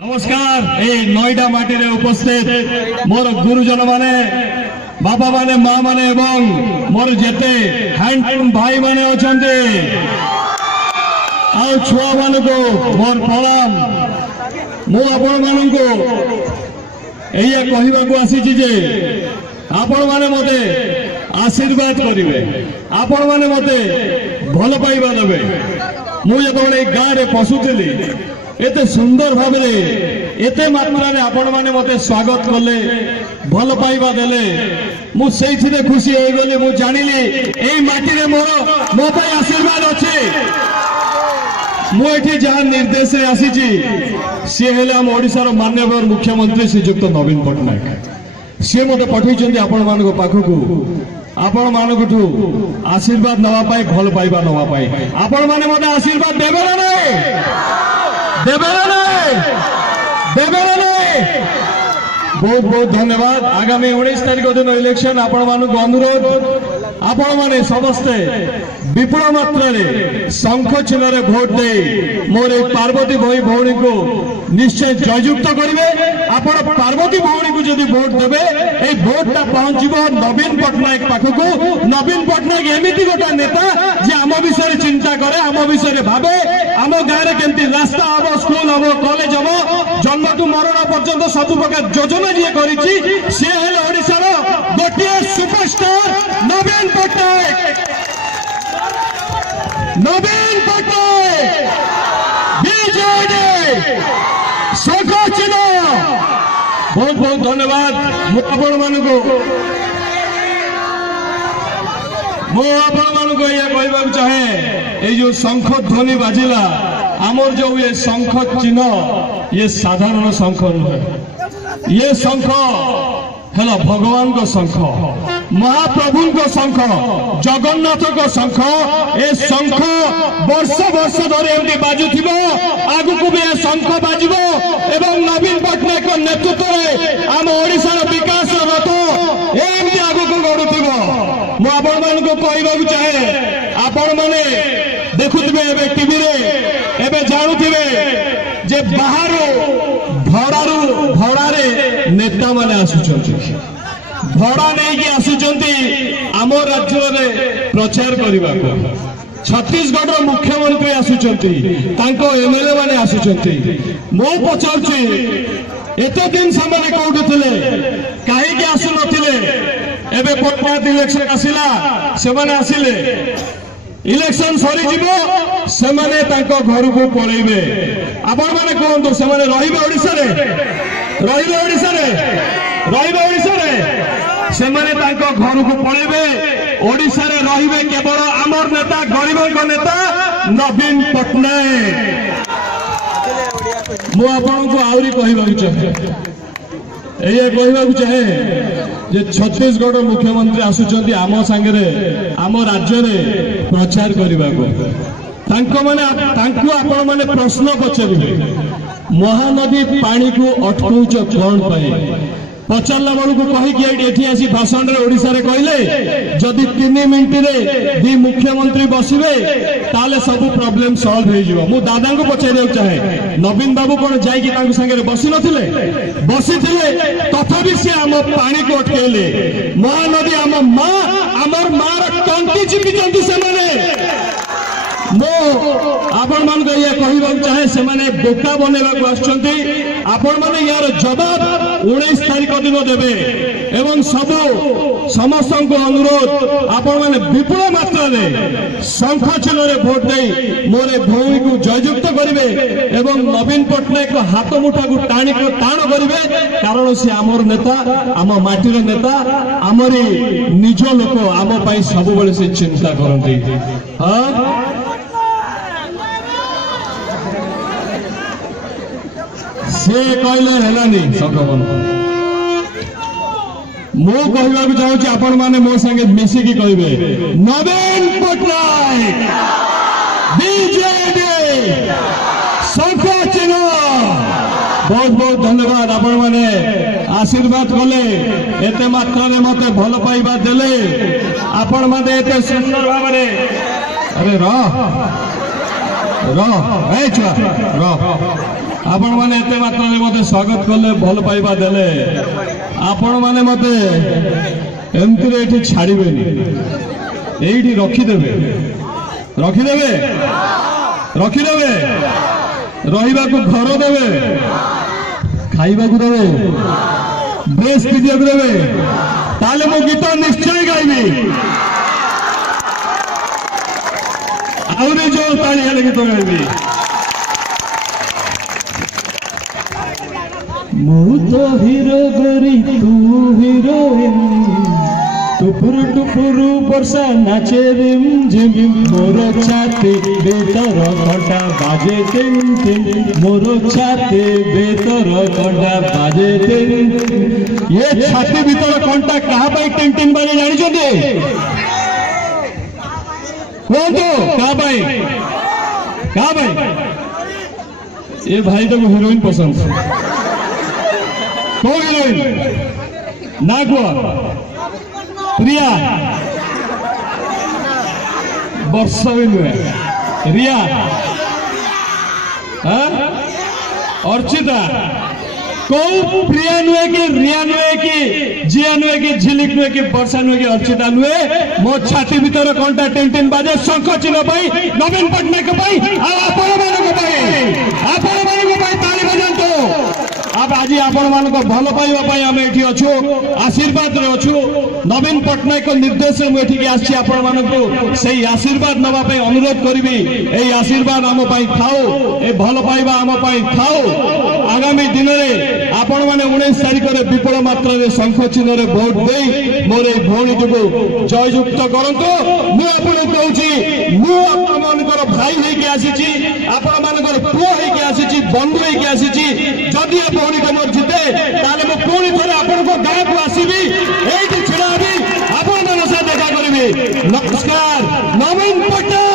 नमस्कार ए नईडा माटी रे उपस्थित मोर गुरुजन माने बाबा माने माँ माने एवं मोर जेते हैंडलूम भाई माने अछंती आ छुआ मान को मोर प्रणाम। मु आपण मान को एया कहबा को आसी जे आपण माने मते आशीर्वाद करिवे, आपण माने मते भल पाइबा देबे। मु जतबे गाँ रे पशुथिली एते सुंदर भाव एते मात्रा रे आपण माने मते स्वागत कले, भल पाइबा देले, मु सेइथिरे खुशी होई गली। मु जानिली एई माटी रे मोर मो पे आशीर्वाद अछि। मु एठी जहा निर्देश रे आसीची से हेले हम ओडिसा रो माननीय मुख्यमंत्री श्रीयुक्त नवीन पट्टनायक। से मते पठैछन्ती आपण मानको पाखकू, आपण मानकठू आशीर्वाद नवा पाई, भल पाइबा नवा पाई। आपण माने मते आशीर्वाद देबे ना नहीं? देबे ना नहीं? देबे ना नहीं? बहुत बहुत धन्यवाद। आगामी 19 तारिख दिन इलेक्शन आपण मानक अनुरोध, आपण माने समस्ते विपुल मात्रा रे शंख चिन्ह रे भोट दे मोर पार्वती भाई भौणी को निश्चय जययुक्त करिवे। आपण पार्वती भौणी को जदि भोट देबे ए भोटटा पहुंचीबो नवीन पट्टनायक पाखकू। नवीन पट्टनायक एमिति गोटा नेता जे आम विषय चिंता करे, आम विषय भावे, आम गाँव में केमती रास्ता हम, स्कूल हम, कॉलेज हम, जन्म टू मरण पर्यंत सब प्रकार योजना जी करिछि। से हेले ओडिसा रो गोटे सुपरस्टार नवीन पट्टनायक। नवीन पट्टनायक बीजेडी शंख चिन्ह। बहुत बहुत धन्यवाद। आपण मानक या कहवाक चाहे ये जो शंख ध्वनि बाजिला आमर जो ये शंख चिन्ह ये साधारण शंख नुहे। ये शंख है भगवान को शंख, महाप्रभु को शंख, जगन्नाथ को शंख। ए शंख वर्ष वर्ष धरे एमती बाजुथिबो, आगु को भी ए शंख बाजिबो एवं नवीन पट्टनायक नेतृत्व में आम ओडिसा विकास रथ एमती आगु को गड़ुथिबो। मु आपण मान को कहबाक चाहे, आपण माने देखुथिबे एबे टीवी रे, एबे जानुथिबे जे बाहर भड़ा रे नेता माने आसुचंती, भड़ा नहीं कि आसुचंती आम राज्य रे प्रचार करबा को। छत्तीसगढ़ मुख्यमंत्री आसुचंती, तांको एमएलए माने आसुचंती। मो पचारुची एते दिन सामने कोउठ थिले, काहे कि आसु नथिले? एबे पंचायत इलेक्शन आसिला, से माने आसिले, इलेक्शन सरी जीवो, से माने तांको घर को पळेबे। आपण माने कोंतो से माने रहिबे ओडिसा रे, रहिबे ओडिसा रे, रहिबे ओडिसा रे। से माने तांको घर को पळेबे, ओडिसा रे रहिबे केवल आमर नेता, गरीबों को नेता नवीन पट्टनायक। मु आपण को आउरी कहबा चाहे, एया कहबा चाहे जे छत्तीसगढ़ मुख्यमंत्री आसुचंती आम सांगे आम राज्य रे प्रचार करबा को। तांको माने तांको आपण माने प्रश्न पचारिबे, महानदी पानी को अटकाउच कोन पाए? पचारला बेलू कहीकि एठी आसी भाषण रे ओडिसा रे कहले जदि 3 मिनिट रे दी मुख्यमंत्री बसिबे ताले सब प्रॉब्लम सॉल्व हो जिवो। मु दादा को पचारिया चाहे, नवीन बाबू कोन जाई कि तांको संगे बसी नथिले? बसी थिले, तथापि से आम पानी को अटकेले। महानदी आम मां, आमर मां र तंती चिपिचंती से माने। मो आपण मान को ये कहबा चाहे से माने बोका बनेबा को आछंती। आपण माने यार जवाब 19 तारिख दिन देबे एवं सब समस्त को अनुरोध, आपण माने विपुल मात्रा रे शंख चिन्ह रे भोट दे मोरे भौणी को जययुक्त करिवे एवं नवीन पट्टनायक हाथ मुठा को टाणी को टाण करिवे। कारण से आमर नेता, आम माटीर नेता, आमरी निज लोक, आम पई सब बेले से चिंता करंती। हां से कहले हेलानी संगठन। मो कहबा चाहूँ आपण माने मो संगे मिसिकी कहबे नवीन पट्टनायक बीजेडी शंख चिन्ह। बहुत बहुत धन्यवाद। आपण माने आशीर्वाद कले, एते मात्रा रे मते भल पाइबा देले, आपण माने एते सुंदर भाव रे। अरे रह ए छुआ रह आपण माने एते मात्रा मते स्वागत कले भल पाइबा देले आपण माने मते एमती एठी छाड़िबेनी एठी रखिदेबे रखिदेबे रखिदेबे रहिबा को घर देबे खाइबा को देबे ड्रेस पिंधिया को देबे ताले मो गीत निश्चय गाइबी आउरी जोर ताली हेले गीत गाइबी मु तो हीरो गोरी तू हीरोइन टुपुर टुपुर वर्षा नाचे रिम झिम मोर छाती बेतर घंटा बाजे टिम टिम मोर छाती बेतर घंटा बाजे टिम ये छाती भीतर घंटा कहा पाई टिम टिम बाजे जानी चोदे कौन तो कहा भाई ये भाई तो हीरोइन पसंद कौन हीरोइन ना कुआ प्रिया वर्षा भी नुए रिया अर्चिता को प्रिया नुए कि रिया नुए कि जिया नुए कि झिलिक नुए कि वर्षा नुए कि अर्चिता नुए मो छाती भीतर कंटा टेन टेन बाजे शंख चिन्ह पाई नवीन पट्टनायक पाई आपण मानक पाई ताली बजांतो आप आज आपण मान भल पाइबा आम ये अच्छु आशीर्वाद अच्छु नवीन पट्टनायक निर्देश मुझे आपण मानक से आशीर्वाद नापी अनुरोध करी ये आशीर्वाद आम थाओ ए भल पाइबा आम थाओ आगामी दिन में आपण मैंने 19 तारिख में विपुल मात्रा शंख चिन्ह भोट दे मोर ये भौणी को जययुक्त करंतु मुझे भाई होके आसी आपण मानकर पुओ होके आसी बंधु होके आसी जदि भौणी को मोर जिते ताले मु पुणी थे आपण गाँ को आसबि ये छिड़ा आपण मान देखा करी नमस्कार नवीन पट्टनायक।